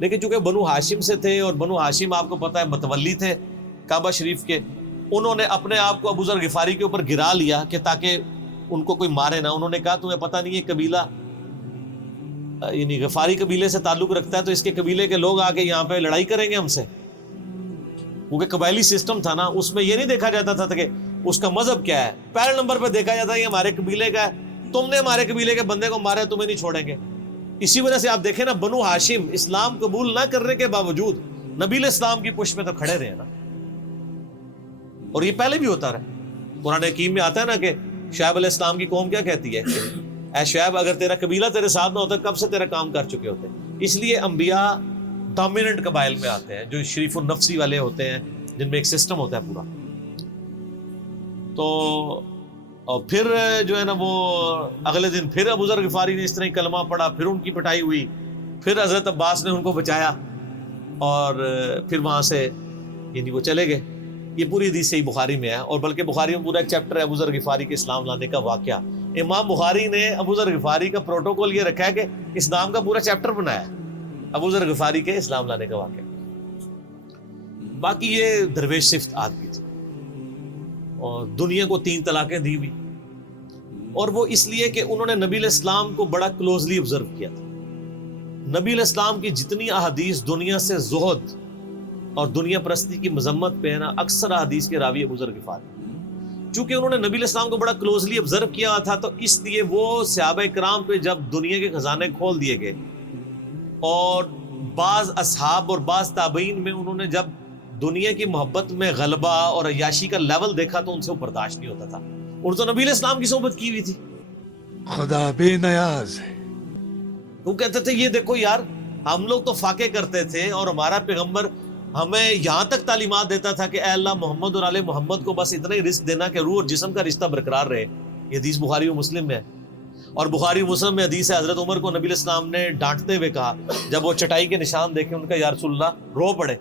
لیکن چونکہ بنو ہاشم سے تھے اور بنو ہاشم آپ کو پتہ ہے متولی تھے کعبہ شریف کے، انہوں نے اپنے آپ کو ابو ذر غفاری کے اوپر گرا لیا کہ تاکہ ان کو کوئی مارے نہ. انہوں نے کہا تمہیں پتہ نہیں ہے قبیلہ یعنی غفاری قبیلے سے تعلق رکھتا ہے تو اس کے قبیلے کے لوگ آ کے یہاں پہ لڑائی کریں گے ہم سے. کیونکہ قبائلی سسٹم تھا نا، اس میں یہ نہیں دیکھا جاتا تھا کہ اس کا مذہب کیا ہے، پہلے نمبر پہ دیکھا جاتا ہے یہ ہمارے قبیلے کا ہے، تم نے ہمارے قبیلے کے بندے کو مارا ہے تمہیں نہیں چھوڑیں گے. اسی وجہ سے آپ دیکھیں نا بنو ہاشم اسلام قبول نہ کرنے کے باوجود نبی علیہ السلام کی پشت پہ تو کھڑے رہے نا، اور یہ پہلے بھی ہوتا رہا. قرآن حکیم میں آتا ہے نا کہ شعیب علیہ السلام کی قوم کیا کہتی ہے، اے شعیب اگر تیرا قبیلہ تیرے ساتھ نہ ہوتا کب سے تیرا کام کر چکے ہوتے. اس لیے انبیاء ڈومیننٹ قبائل میں آتے ہیں جو شریف النفسی والے ہوتے ہیں، جن میں ایک سسٹم ہوتا ہے پورا. تو اور پھر جو ہے نا وہ اگلے دن پھر ابو ذر غفاری نے اس طرح کلمہ پڑھا، پھر ان کی پٹائی ہوئی، پھر حضرت عباس نے ان کو بچایا اور پھر وہاں سے یعنی وہ چلے گئے. یہ پوری حدیث صحیح بخاری میں ہے، اور بلکہ بخاری میں پورا ایک چیپٹر ہے ابو ذر غفاری کے اسلام لانے کا واقعہ. امام بخاری نے ابو ذر غفاری کا پروٹوکول یہ رکھا ہے کہ اسلام کا پورا چیپٹر بنایا ہے ابو ذر غفاری کے اسلام لانے کا واقعہ. باقی یہ درویش صفت آدمی تھی اور دنیا کو 3 طلاقیں دی ہوئی، اور وہ اس لیے کہ انہوں نے نبی علیہ السلام کو بڑا کلوزلی آبزرو کیا تھا. نبی علیہ السلام کی جتنی احادیث دنیا سے زہد اور دنیا پرستی کی مذمت پہ ہے نا، اکثر احادیث کے راوی ابو ذر غفاری. چونکہ انہوں نے نبی علیہ السلام کو بڑا کلوزلی آبزرو کیا تھا تو اس لیے وہ صحابہ کرام پہ جب دنیا کے خزانے کھول دیے گئے، اور بعض اصحاب اور بعض تابعین میں انہوں نے جب دنیا کی محبت میں غلبہ اور عیاشی کا لیول دیکھا تو ان سے وہ برداشت نہیں ہوتا تھا. انہوں تو نبی علیہ السلام کی صحبت کی ہوئی تھی. خدا بے نیاز ہے. وہ کہتے تھے یہ دیکھو یار ہم لوگ تو فاقے کرتے تھے اور ہمارا پیغمبر ہمیں یہاں تک تعلیمات دیتا تھا کہ اے اللہ محمد اور آل محمد کو بس اتنا ہی رزق دینا کہ روح اور جسم کا رشتہ برقرار رہے. یہ حدیث بخاری و مسلم میں ہے، اور بخاری و مسلم میں حدیث ہے حضرت عمر کو نبی علیہ السلام نے ڈانٹتے ہوئے کہا جب وہ چٹائی کے نشان دیکھے، ان کا یا رسول اللہ رو پڑے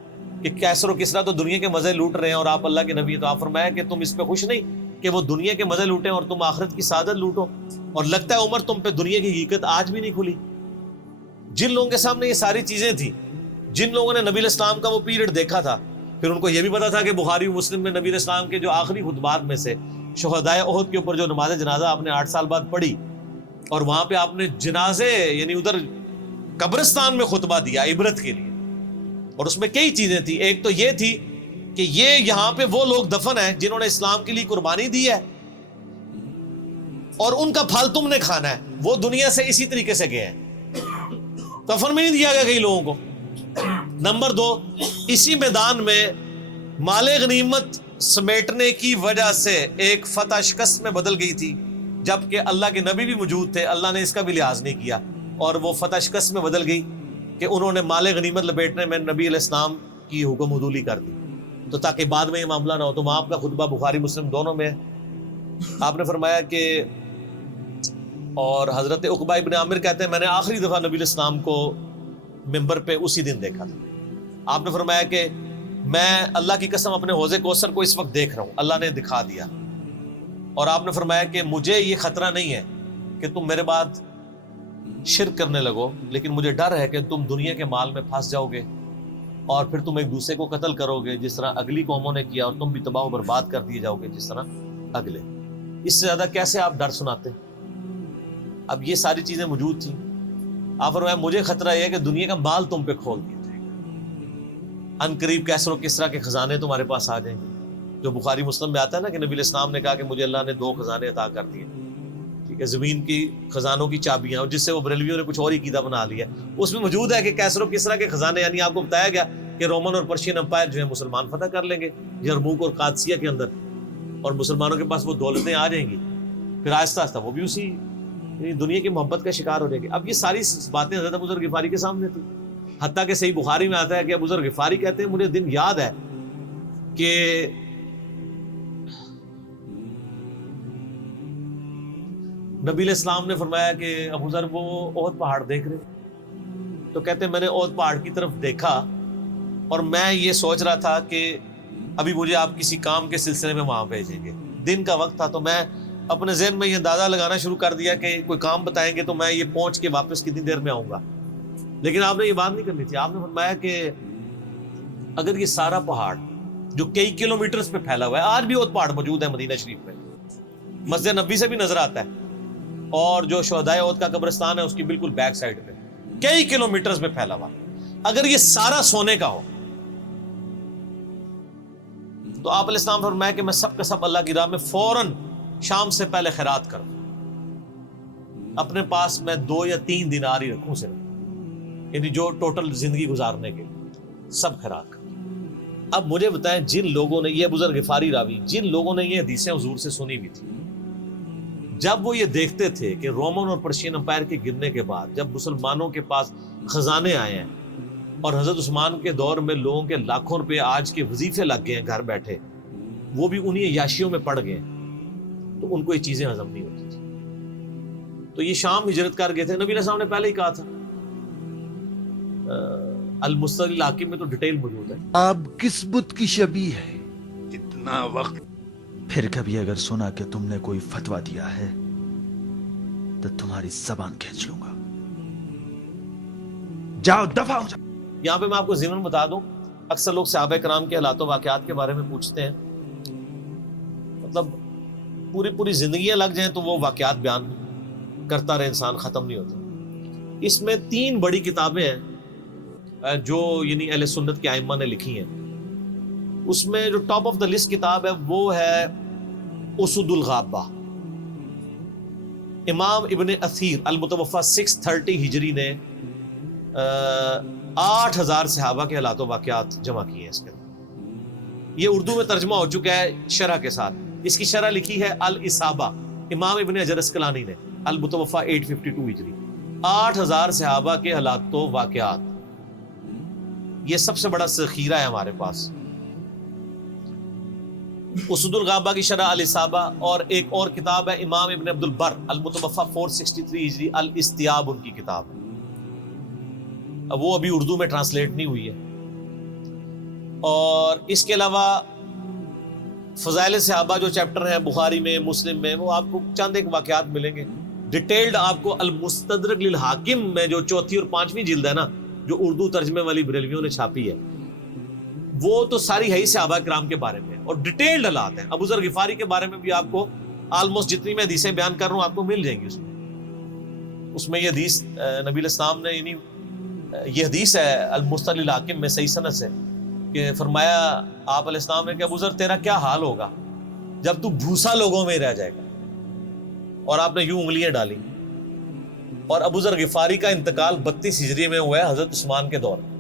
کہ کیسر و کسرا تو دنیا کے مزے لوٹ رہے ہیں اور آپ اللہ کے نبی. تو آپ فرمایا کہ تم اس پہ خوش نہیں کہ وہ دنیا کے مزے لوٹیں اور تم آخرت کی سعادت لوٹو. اور لگتا ہے عمر تم پہ دنیا کی حقیقت آج بھی نہیں کھلی. جن لوگوں کے سامنے یہ ساری چیزیں تھیں، جن لوگوں نے نبی علیہ السلام کا وہ پیریڈ دیکھا تھا، پھر ان کو یہ بھی پتا تھا کہ بخاری و مسلم میں نبی علیہ السلام کے جو آخری خطبات میں سے شہدائے احد کے اوپر جو نماز جنازہ آپ نے 8 سال بعد پڑھی، اور وہاں پہ آپ نے جنازے یعنی ادھر قبرستان میں خطبہ دیا عبرت کے لیے، اور اس میں کئی چیزیں تھیں. ایک تو یہ تھی کہ یہ یہاں پہ وہ لوگ دفن ہیں جنہوں نے اسلام کے لیے قربانی دی ہے اور ان کا پھل تم نے کھانا ہے. وہ دنیا سے اسی طریقے سے گئے ہیں، دفن میں نہیں دیا گیا کئی لوگوں کو. نمبر 2، اسی میدان میں مال غنیمت سمیٹنے کی وجہ سے ایک فتح شکست میں بدل گئی تھی، جبکہ اللہ کے نبی بھی موجود تھے. اللہ نے اس کا بھی لحاظ نہیں کیا اور وہ فتح شکست میں بدل گئی کہ انہوں نے مال غنیمت لپیٹنے میں نبی علیہ السلام کی حکم حدولی کر دی، تو تاکہ بعد میں یہ معاملہ نہ ہو. تو آپ کا خطبہ بخاری مسلم دونوں میں آپ نے فرمایا کہ، اور حضرت عقبہ ابن عامر کہتے ہیں میں نے آخری دفعہ نبی علیہ السلام کو ممبر پہ اسی دن دیکھا تھا. آپ نے فرمایا کہ میں اللہ کی قسم اپنے حوض کوثر کو اس وقت دیکھ رہا ہوں، اللہ نے دکھا دیا. اور آپ نے فرمایا کہ مجھے یہ خطرہ نہیں ہے کہ تم میرے بعد شرک کرنے لگو، لیکن مجھے ڈر ہے کہ تم دنیا کے مال میں پھنس جاؤ گے اور پھر تم ایک دوسرے کو قتل کرو گے جس طرح اگلی قوموں نے کیا، اور تم بھی تباہ و برباد کر دیے جاؤ گے جس طرح اگلے. اس سے زیادہ کیسے آپ ڈر سناتے؟ اب یہ ساری چیزیں موجود تھیں. آپ فرمایا مجھے خطرہ یہ ہے کہ دنیا کا مال تم پہ کھول دیا جائے گا، ان قریب کیسر و کسرا کے خزانے تمہارے پاس آ جائیں گے. جو بخاری مسلم میں آتا ہے نا کہ نبی علیہ السلام نے کہا کہ مجھے اللہ نے 2 خزانے عطا کر دیے، ٹھیک ہے، زمین کی خزانوں کی چابیاں، اور جس سے وہ بریلویوں نے کچھ اور ہی قیدا بنا لیا. اس میں موجود ہے کہ کیسر و کسرا کے خزانے، یعنی آپ کو بتایا گیا کہ رومن اور پرشین امپائر جو ہے مسلمان فتح کر لیں گے یرموک اور قادسیہ کے اندر، اور مسلمانوں کے پاس وہ دولتیں آ جائیں گی. پھر آہستہ آہستہ وہ بھی اسی دنیا کی محبت کا شکار ہو جائے گی. اب یہ ساری باتیں حضرت ابو ذر غفاری کے سامنے تھی، حتیٰ کہ صحیح بخاری میں آتا ہے کہ ابو ذر غفاری کہتے ہیں مجھے دن یاد ہے کہ نبی علیہ السلام نے فرمایا کہ ابو ذر وہ احد پہاڑ دیکھ رہے، تو کہتے ہیں میں نے احد پہاڑ کی طرف دیکھا اور میں یہ سوچ رہا تھا کہ ابھی مجھے آپ کسی کام کے سلسلے میں وہاں بھیجیں گے. دن کا وقت تھا تو میں اپنے ذہن میں یہ اندازہ لگانا شروع کر دیا کہ کوئی کام بتائیں گے تو میں یہ پہنچ کے واپس کتنی دیر میں آؤں گا. لیکن آپ نے یہ بات نہیں کرنی تھی. آپ نے فرمایا کہ اگر یہ سارا پہاڑ جو کئی کلومیٹرز پہ پھیلا ہوا ہے, آج بھی وہ پہاڑ موجود ہے مدینہ شریف میں, مسجد نبوی سے بھی نظر آتا ہے, اور جو شہدائے احد کا قبرستان ہے اس کی بالکل بیک سائڈ پہ کئی کلومیٹرز میں پھیلا ہوا, اگر یہ سارا سونے کا ہو تو آپ علیہ السلام فرمایا کہ میں سب کا سب اللہ کی راہ میں فوراً شام سے پہلے خیرات کروں, اپنے پاس میں 2 یا 3 دینار ہی رکھوں صرف, یعنی جو ٹوٹل زندگی گزارنے کے سب خیرات کروں. اب مجھے بتائیں جن لوگوں نے, یہ ابو ذر غفاری راوی, جن لوگوں نے یہ حدیثیں حضور سے سنی ہوئی تھی, جب وہ یہ دیکھتے تھے کہ رومن اور پرشین امپائر کے گرنے کے بعد جب مسلمانوں کے پاس خزانے آئے ہیں اور حضرت عثمان کے دور میں لوگوں کے لاکھوں روپے آج کے وظیفے لگ گئے ہیں گھر بیٹھے, وہ بھی انہی عیاشیوں میں پڑ گئے, تو ان کو یہ چیزیں ہضم نہیں ہوتی تھی. تو یہ شام ہجرت کر گئے تھے. نبی علیہ السلام نے پہلے ہی کہا تھا, المستدرک الحاکم میں تو ڈیٹیل موجود ہے. آپ کس بت کی شبیہ ہے اتنا وقت. پھر کبھی اگر سنا کہ تم نے کوئی فتویٰ دیا ہے تو تمہاری زبان کھینچ لوں گا. جاؤ دفع ہو جاؤ. یہاں پہ میں آپ کو ضمن بتا دوں, اکثر لوگ صحابہ کرام کے حالات و واقعات کے بارے میں پوچھتے ہیں, مطلب پوری زندگیاں لگ جائیں تو وہ واقعات بیان کرتا رہے انسان, ختم نہیں ہوتا. اس میں 3 بڑی کتابیں ہیں جو یعنی اہل سنت کے ائمہ نے لکھی ہیں. اس میں جو ٹاپ آف دا لسٹ کتاب ہے وہ ہے اسد الغابہ. امام ابن اثیر المتوفی 630 ہجری نے 8000 صحابہ کے حالات و واقعات جمع کیے ہیں اس کے اندر. یہ اردو میں ترجمہ ہو چکا ہے شرح کے ساتھ. اس کی شرح لکھی ہے الاصابہ امام ابن حجر اسقلانی نے, المتوفی 852 ہجری. 8000 صحابہ کے حالات و واقعات, یہ سب سے بڑا ذخیرہ ہے ہمارے پاس. اسد الغابہ کی شرح الاصابہ, اور ایک اور کتاب ہے امام ابن عبد البر المتوفی 463 ہجری الاستیاب ان کی کتاب ہے. اب وہ ابھی اردو میں ٹرانسلیٹ نہیں ہوئی ہے. اور اس کے علاوہ فضائل صحابہ جو چیپٹر ہیں بخاری میں مسلم میں, وہ آپ کو چند ایک واقعات ملیں گے. ڈیٹیلڈ آپ کو المستدرک للحاکم میں جو 4تھی اور 5ویں جلد ہے نا, جو اردو ترجمے والی بریلویوں نے چھاپی ہے, وہ تو ساری ہے ہی صحابہ کرام کے بارے میں, اور ڈیٹیلڈ حالات ہیں. ابو ذر غفاری کے بارے میں بھی آپ کو آلموسٹ جتنی میں حدیثیں بیان کر رہا ہوں آپ کو مل جائیں گی. اس میں یہ حدیث نبی علیہ السلام نے, یعنی یہ حدیث ہے المستدرک للحاکم میں صحیح سند سے, کہ فرمایا آپ علیہ السلام نے کہ ابو ذر تیرا کیا حال ہوگا جب تو بھوسا لوگوں میں رہ جائے گا. اور آپ نے یوں انگلیاں ڈالی. اور ابو ذر غفاری کا انتقال 32 ہجری میں ہوا ہے حضرت عثمان کے دور میں.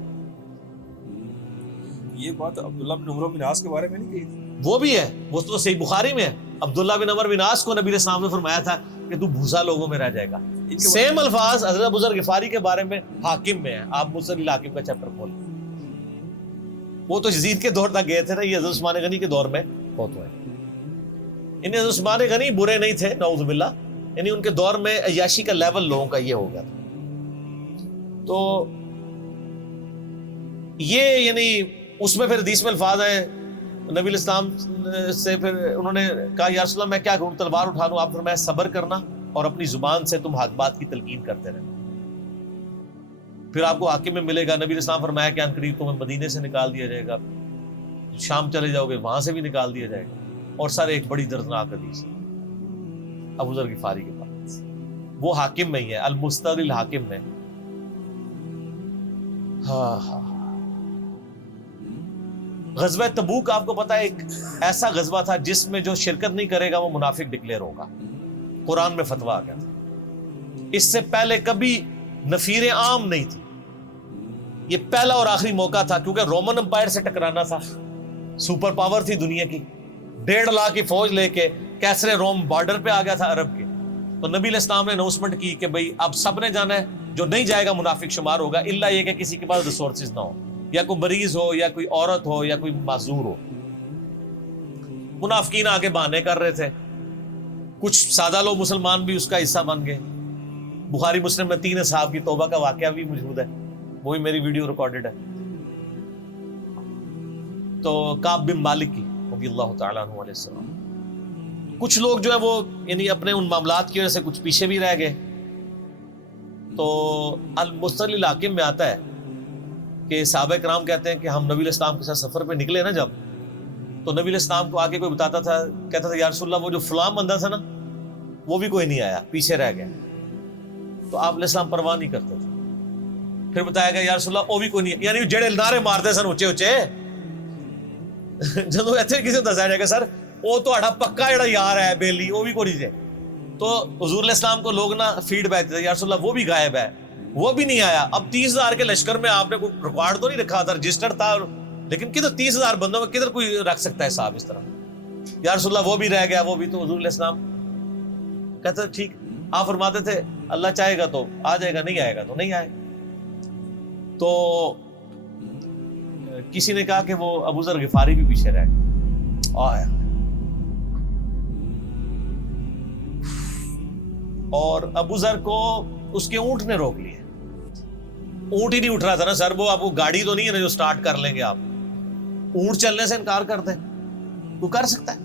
یہ بات عبداللہ بن عمر بن عاص کے بارے میں نہیں کہی تھی؟ وہ بھی ہے, وہ تو صحیح بخاری میں ہے. عبداللہ بن عمر بن عاص کو نبی علیہ السلام نے فرمایا تھا کہ تو بھوسا لوگوں میں رہ جائے گا. سیم الفاظ حضرت ابو ذر غفاری کے بارے میں حاکم میں ہے. آپ مستدرک الحاکم کا چیپٹر کھولیں. وہ تو یزید کے دور تک گئے تھے نا, یہ حضرت عثمان غنی کے دور میں بہت ہوئے. انہیں حضرت عثمان غنی برے نہیں تھے نعوذ باللہ, یعنی ان کے دور میں عیاشی کا لیول لوگوں کا یہ ہو گیا تھا. تو یہ یعنی اس میں پھر حدیث میں الفاظ ہیں نبی علیہ السلام سے, پھر انہوں نے کہا یا رسول اللہ میں کیا کروں, تلوار اٹھا لوں؟ آپ فرمایا صبر کرنا اور اپنی زبان سے تم حق بات کی تلقین کرتے رہنا, پھر آپ کو حاکم میں ملے گا. نبی علیہ السلام فرمایا کہ ان قریب تمہیں مدینے سے نکال دیا جائے گا, شام چلے جاؤ گے وہاں سے بھی نکال دیا جائے گا. اور سارے ایک بڑی دردناک حدیث ابو ذر غفاری کے پاس, وہ حاکم میں ہی ہے, المستدرک الحاکم میں. ہاں غزوہ تبوک آپ کو پتا ہے ایک ایسا غزوہ تھا جس میں جو شرکت نہیں کرے گا وہ منافق ڈکلیئر ہوگا. قرآن میں فتویٰ آ گیا تھا. اس سے پہلے کبھی نفیر عام نہیں تھی. یہ پہلا اور آخری موقع تھا, کیونکہ رومن امپائر سے ٹکرانا تھا, سپر پاور تھی دنیا کی, 1.5 لاکھ کی فوج لے کے کیسرے روم بارڈر پہ آ گیا تھا عرب کے. تو نبی علیہ السلام نے اناؤنسمنٹ کی کہ بھئی اب سب نے جانا ہے, جو نہیں جائے گا منافق شمار ہوگا, الا یہ کہ کسی کے پاس ریسورسز نہ ہو, یا کوئی مریض ہو, یا کوئی عورت ہو, یا کوئی معذور ہو. منافقین آگے بہانے کر رہے تھے. کچھ سادہ لوگ مسلمان بھی اس کا حصہ بن گئے. بخاری مسلم میں 3 اصحاب کی توبہ کا واقعہ بھی موجود ہے, وہ بھی میری ویڈیو ریکارڈڈ ہے. تو کعب بن مالک کی رضی اللہ تعالیٰ عنہ علیہ السلام, کچھ لوگ جو ہے وہ یعنی اپنے ان معاملات کی وجہ سے کچھ پیچھے بھی رہ گئے. تو المستقل حاکم میں آتا ہے کہ صحابہ کرام کہتے ہیں کہ ہم نبی علیہ السلام کے ساتھ سفر پہ نکلے نا جب، تو نبی علیہ السلام کو آگے کوئی بتاتا تھا، کہتا تھا یا رسول اللہ وہ جو فلاں بندہ تھا نا وہ بھی کوئی نہیں آیا، پیچھے رہ گیا. تو آپ علیہ السلام پرواہ نہیں کرتے تھے. پھر بتایا گیا یا رسول اللہ وہ بھی کوئی نہیں، یعنی جڑے نعرے مارتے سن اچے اچے جدو ایتھے کسی دسیا جائے گا سر وہ تہاڈا پکا جڑا یار ہے بیلی وہ بھی کوئی نہیں تھے. تو حضور علیہ السلام کو لوگ نا فیڈ بیک دیتے یا رسول اللہ وہ بھی غائب ہے، وہ بھی نہیں آیا. اب 30,000 کے لشکر میں آپ نے کوئی ریکارڈ تو نہیں رکھا تھا، رجسٹر تھا، لیکن کدھر 30,000 بندوں میں کدھر کوئی رکھ سکتا ہے صاحب اس طرح. یا رسول اللہ وہ بھی رہ گیا، وہ بھی. تو حضور علیہ السلام کہتے ٹھیک. آپ فرماتے تھے اللہ چاہے گا تو آ جائے گا، نہیں آئے گا تو نہیں آئے گا. تو کسی نے کہا کہ وہ ابو ذر غفاری بھی پیچھے رہ گیا آیا، اور ابو ذر کو اس کے اونٹ نے روک لیا. اونٹ ہی نہیں اٹھ رہا تھا نا سر، وہ آپ کو گاڑی تو نہیں ہے نا جو سٹارٹ کر لیں گے آپ. اونٹ چلنے سے انکار کرتے ہیں، تو کر سکتا ہے.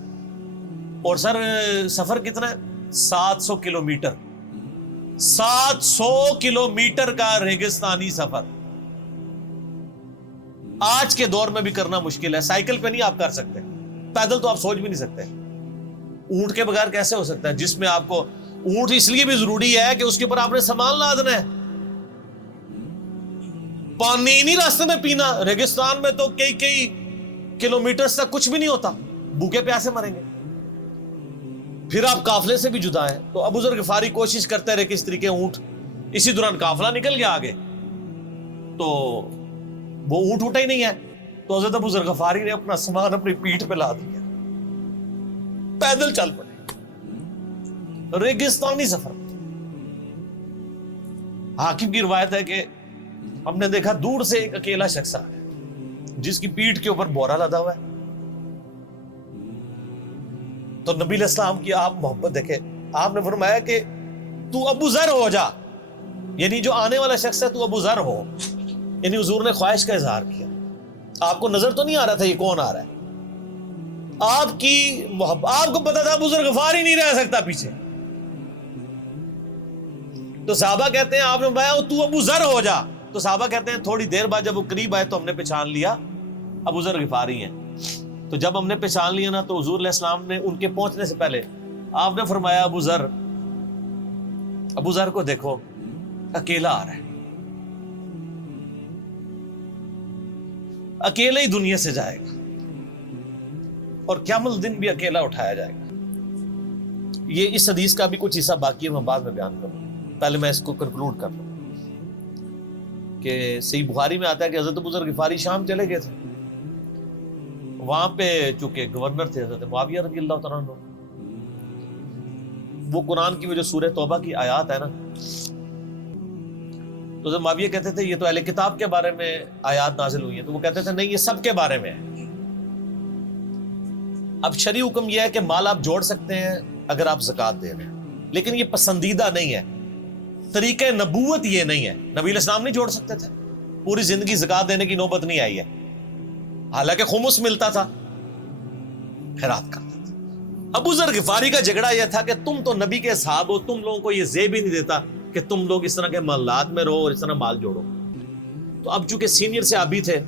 اور سر سفر کتنا ہے؟ 700 کلومیٹر. 700 کلومیٹر کا ریگستانی سفر آج کے دور میں بھی کرنا مشکل ہے. سائیکل پہ نہیں آپ کر سکتے، پیدل تو آپ سوچ بھی نہیں سکتے. اونٹ کے بغیر کیسے ہو سکتا ہے؟ جس میں آپ کو اونٹ اس لیے بھی ضروری ہے کہ اس کے اوپر آپ نے سامان لادنا ہے. پانی نہیں راستے میں پینا. ریگستان میں تو کئی کلومیٹر تک کچھ بھی نہیں ہوتا، بھوکے پیاسے مریں گے. پھر آپ قافلے سے بھی جدا ہیں. تو ابو ذر غفاری کوشش کرتے رہے کہ اس طریقے اونٹ، اسی دوران قافلہ نکل گیا آگے تو وہ اونٹ اٹھا ہی نہیں ہے. تو حضرت ابو ذر غفاری نے اپنا سامان اپنی پیٹھ پہ لاد دیا، پیدل چل پڑے ریگستانی سفر. حاکم کی روایت ہے کہ ہم نے دیکھا دور سے ایک اکیلا شخص آیا جس کی پیٹھ کے اوپر بورا لدا ہوا ہے. تو نبی علیہ السلام کی آپ محبت دیکھے، آپ نے فرمایا کہ تو ابو ذر ہو جا، یعنی جو آنے والا شخص ہے تو ابو ذر ہو. یعنی حضور نے خواہش کا اظہار کیا. آپ کو نظر تو نہیں آ رہا تھا یہ کون آ رہا ہے، آپ کی محبت. آپ کو پتا تھا ابو ذر غفاری نہیں رہ سکتا پیچھے. تو صحابہ کہتے ہیں آپ نے فرمایا تو ابو ذر ہو جا. تو صحابہ کہتے ہیں تھوڑی دیر بعد جب وہ قریب آئے تو ہم نے پہچان لیا ابو ذر غفاری ہیں. تو جب ہم نے پہچان لیا نا تو حضور علیہ السلام نے ان کے پہنچنے سے پہلے آپ نے فرمایا ابو ذر کو دیکھو اکیلا آ رہا ہے، اکیلے ہی دنیا سے جائے گا اور قیامت دن بھی اکیلا اٹھایا جائے گا. یہ اس حدیث کا بھی کچھ حصہ باقی ہے، میں بعد میں بیان کروں. پہلے میں اس کو کنکلوڈ کر لوں کہ صحیح بخاری میں آتا ہے کہ حضرت ابو ذر غفاری شام چلے گئے تھے. وہاں پہ چونکہ گورنر تھے حضرت معاویہ رضی اللہ تعالیٰ عنہ. وہ قرآن کی وہ جو سورہ توبہ کی آیات ہے نا، تو حضرت معاویہ کہتے تھے یہ تو اہل کتاب کے بارے میں آیات نازل ہوئی ہیں. تو وہ کہتے تھے نہیں، یہ سب کے بارے میں ہے. اب شرعی حکم یہ ہے کہ مال آپ جوڑ سکتے ہیں اگر آپ زکوٰۃ دے رہے ہیں، لیکن یہ پسندیدہ نہیں ہے. طریقہ نبوت یہ نہیں ہے. نبی علیہ السلام نہیں جوڑ سکتے تھے، پوری زندگی زکوٰۃ دینے کی نوبت نہیں آئی ہے. حالانکہ خمس ملتا تھا، خیرات کرتے تھے. ابو ذر غفاری کا جھگڑا یہ تھا کہ تم تو نبی کے اصحاب ہو، تم لوگوں کو یہ زیب ہی نہیں دیتا کہ تم لوگ اس طرح کے محلات میں رہو اور اس طرح مال جوڑو. تو اب چونکہ سینئر صحابی تھے،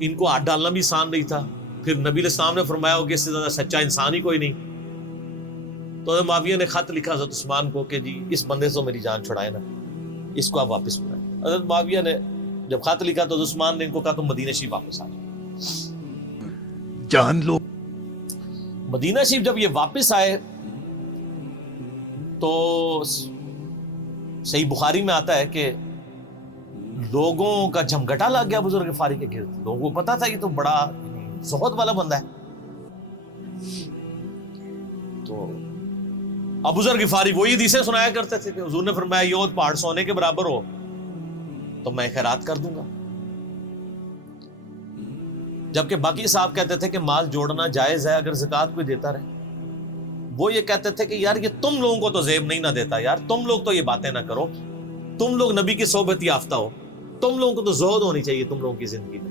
ان کو ہاتھ ڈالنا بھی آسان نہیں تھا. پھر نبی علیہ السلام نے فرمایا ہو کہ اس سے زیادہ سچا انسان ہی کوئی نہیں. تو حضرت معاویہ نے خط لکھا حضرت عثمان کو کہ جی اس بندے سے میری جان چھڑائے نا، اس کو آپ واپس بلائیں. حضرت معاویہ نے جب خط لکھا تو حضرت عثمان نے ان کو کہا تم مدینہ شریف واپس آ جاؤ. جان لو. مدینہ شریف جب یہ واپس آئے تو صحیح بخاری میں آتا ہے کہ لوگوں کا جھمگٹا لگ گیا ابو ذر غفاری کے گرد. لوگوں کو پتا تھا یہ تو بڑا زہد والا بندہ ہے. تو ابو ذر غفاری وہی حدیثیں سنایا کرتے تھے کہ حضور نے فرمایا یہ پہاڑ سونے کے برابر ہو تو میں خیرات کر دوں گا. جبکہ باقی صاحب کہتے تھے کہ مال جوڑنا جائز ہے اگر زکوٰۃ کوئی دیتا رہے. وہ یہ کہتے تھے کہ یار یہ تم لوگوں کو تو زیب نہیں نہ دیتا، یار تم لوگ تو یہ باتیں نہ کرو، تم لوگ نبی کی صحبت یافتہ ہو، تم لوگوں کو تو زہد ہونی چاہیے تم لوگوں کی زندگی میں.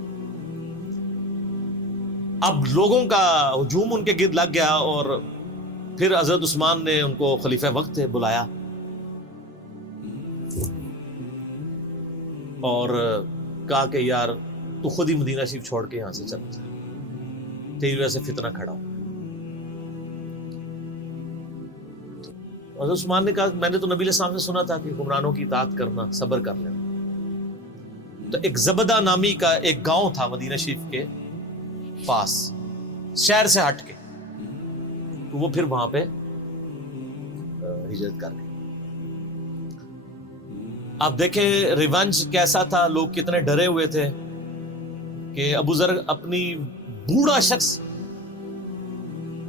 اب لوگوں کا ہجوم ان کے گرد لگ گیا اور پھر حضرت عثمان نے ان کو خلیفہ وقت بلایا اور کہا کہ یار تو خود ہی مدینہ شریف چھوڑ کے یہاں سے چل جا، تیری وجہ سے فتنہ کھڑا ہو۔ حضرت عثمان نے کہا میں نے تو نبی علیہ السلام سے سنا تھا کہ حکمرانوں کی اطاعت کرنا، صبر کر لینا۔ تو ایک زبدہ نامی کا ایک گاؤں تھا مدینہ شریف کے پاس، شہر سے ہٹ کے، تو وہ پھر وہاں پہ ہجرت کر گئے۔ آپ دیکھیں ریونج کیسا تھا، لوگ کتنے ڈرے ہوئے تھے کہ ابو ذر اپنی بوڑھا شخص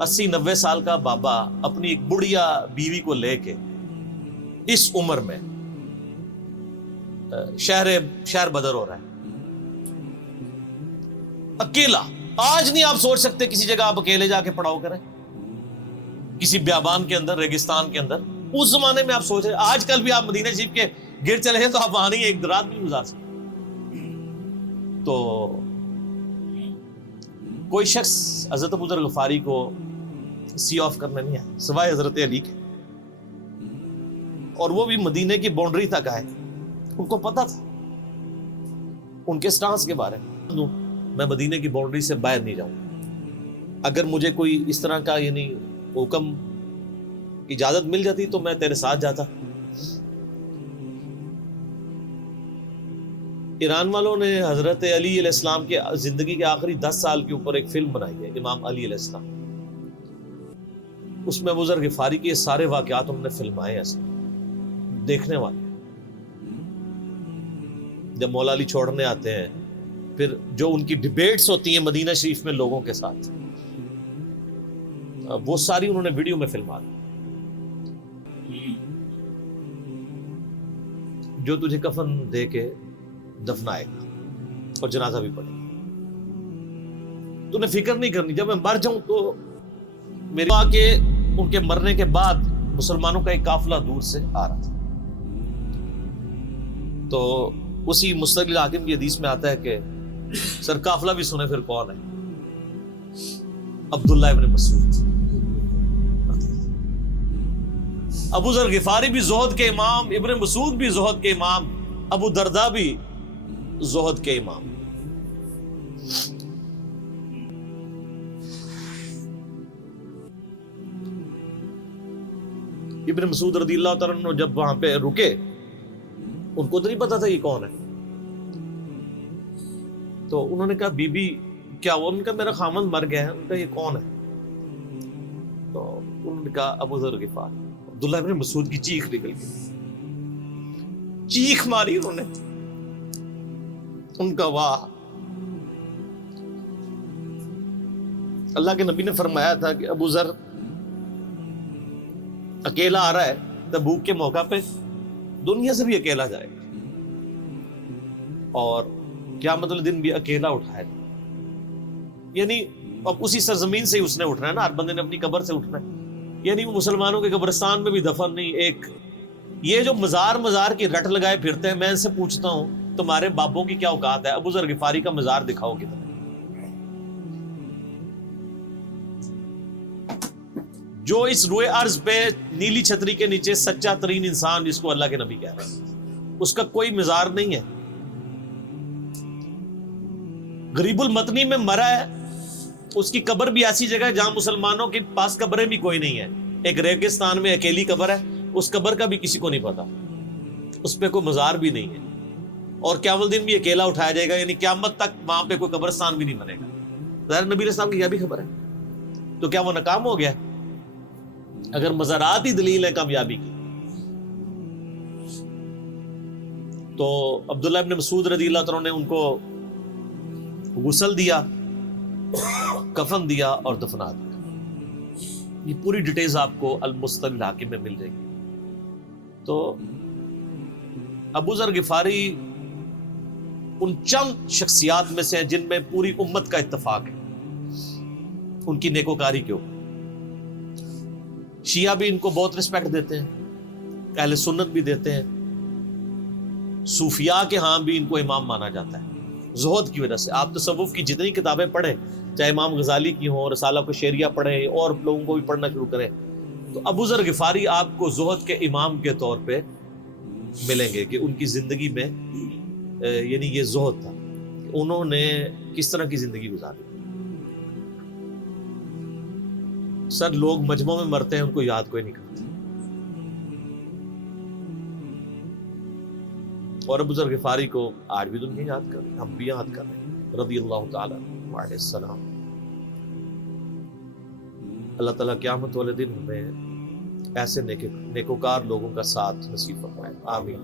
80-90 سال کا بابا اپنی ایک بڑھیا بیوی کو لے کے اس عمر میں شہر بدر ہو رہا ہے اکیلا۔ آج نہیں آپ سوچ سکتے کسی جگہ آپ اکیلے جا کے پڑاؤ کریں، کسی بیابان کے اندر، ریگستان کے اندر۔ اس زمانے میں آپ سوچ رہے، آج کل بھی آپ مدینہ شریف کے گر چلے ہیں تو آپ وہاں نہیں ایک رات بھی گزار سکتے۔ تو کوئی شخص حضرت ابو ذر غفاری کو سی آف کرنے نہیں آیا سوائے حضرت علی کے، اور وہ بھی مدینے کی باؤنڈری تک آئے۔ ان کو پتا تھا ان کے سٹانس کے بارے میں مدینے کی باؤنڈری سے باہر نہیں جاؤں، اگر مجھے کوئی اس طرح کا یعنی حکم اجازت مل جاتی تو میں تیرے ساتھ جاتا۔ ایران والوں نے حضرت علی علیہ السلام کے زندگی کے آخری 10 سال کے اوپر ایک فلم بنائی ہے، امام علی علیہ السلام۔ اس میں ابو ذر غفاری کے سارے واقعات انہوں نے فلمائے ایسے دیکھنے والے۔ جب مولا علی چھوڑنے آتے ہیں، پھر جو ان کی ڈیبیٹس ہوتی ہیں مدینہ شریف میں لوگوں کے ساتھ، وہ ساری انہوں نے ویڈیو میں فلما دی۔ جو تجھے کفن دے کے دفنائے گا اور جنازہ بھی پڑے گا، تو نے فکر نہیں کرنی، جب میں مر جاؤں تو میرے ماں کے ان کے مرنے کے بعد مسلمانوں کا ایک قافلہ دور سے آ رہا تھا۔ تو اسی مستقل حاکم کی حدیث میں آتا ہے کہ سر قافلہ بھی سنے پھر کون ہے؟ عبداللہ ابن مسعود۔ ابو ذر غفاری بھی زہد کے امام، ابن مسعود بھی زہد کے امام، ابو درداء بھی زہد کے امام۔ ابن مسعود رضی اللہ تعالیٰ عنہ جب وہاں پہ رکے، ان کو تو نہیں پتا تھا یہ کون ہے، تو انہوں نے کہا بی بی کیا ہوا؟ ان کا میرا خامند مر گیا ہے۔ ان کا یہ کون ہے؟ تو انہوں نے کہا ابو ذر غفاری۔ عبداللہ ابن مسعود کی چیخ نکل گئی، چیخ ماری انہوں نے، ان کا واہ۔ اللہ کے نبی نے فرمایا تھا کہ ابو ذر اکیلا آ رہا ہے تبوک کے موقع پہ، دنیا سے بھی اکیلا جائے گا، اور قیامت والے دن بھی اکیلا اٹھائے گا۔ یعنی اب اسی سرزمین سے ہی اس نے اٹھنا ہے نا، ہر بندے نے اپنی قبر سے اٹھنا ہے۔ یعنی وہ مسلمانوں کے قبرستان میں بھی دفن نہیں۔ ایک یہ جو مزار کی رٹ لگائے پھرتے ہیں، میں ان سے پوچھتا ہوں تمہارے بابوں کی کیا اوقات ہے؟ ابو ذر غفاری کا مزار دکھاؤ کتنا۔ جو اس روئے ارض پہ نیلی چھتری کے نیچے سچا ترین انسان جس کو اللہ کے نبی کہہ رہے ہیں، اس کا کوئی مزار نہیں ہے۔ غریب المتنی میں مرا ہے، اس کی قبر بھی ایسی جگہ ہے جہاں مسلمانوں کے پاس قبریں بھی کوئی نہیں ہے، ایک ریگستان میں اکیلی قبر ہے، اس قبر کا بھی کسی کو نہیں پتا، اس پہ کوئی مزار بھی نہیں ہے، اور قیامت دن بھی اکیلا اٹھایا جائے گا، یعنی قیامت تک وہاں پہ کوئی قبرستان بھی نہیں بنے گا۔ ظاہر نبی علیہ السلام کی یہ بھی خبر ہے، تو کیا وہ ناکام ہو گیا؟ اگر مزارات ہی دلیل ہے کامیابی کی، تو عبداللہ ابن مسعود رضی اللہ تعالیٰ نے ان کو غسل دیا، کفن دیا اور دفنا دیا۔ یہ پوری ڈیٹیلز آپ کو المستقل حاکم میں مل جائے گی۔ تو ابو ذر غفاری ان چند شخصیات میں سے ہیں جن میں پوری امت کا اتفاق ہے ان کی نیکوکاری کے اوپر۔ شیعہ بھی ان کو بہت رسپیکٹ دیتے ہیں، اہل سنت بھی دیتے ہیں، صوفیاء کے ہاں بھی ان کو امام مانا جاتا ہے زہد کی وجہ سے۔ آپ تصوف کی جتنی کتابیں پڑھیں، چاہے امام غزالی کی ہوں، رسالہ کو شیریہ پڑھیں، اور لوگوں کو بھی پڑھنا شروع کریں، تو ابو ذر غفاری آپ کو زہد کے امام کے طور پہ ملیں گے کہ ان کی زندگی میں یعنی یہ زہد تھا، انہوں نے کس طرح کی زندگی گزاری. سر لوگ مجمع میں مرتے ہیں، ان کو یاد کوئی نہیں کرتا. اور ابو ذر غفاری کو آج بھی دنیا یاد کر رہے ہیں، ہم بھی یاد کر رہے ہیں رضی اللہ تعالیٰ علیہ السلام. اللہ تعالیٰ قیامت والے دن ہمیں ایسے نیکوکار لوگوں کا ساتھ نصیب فرمائے. آمین.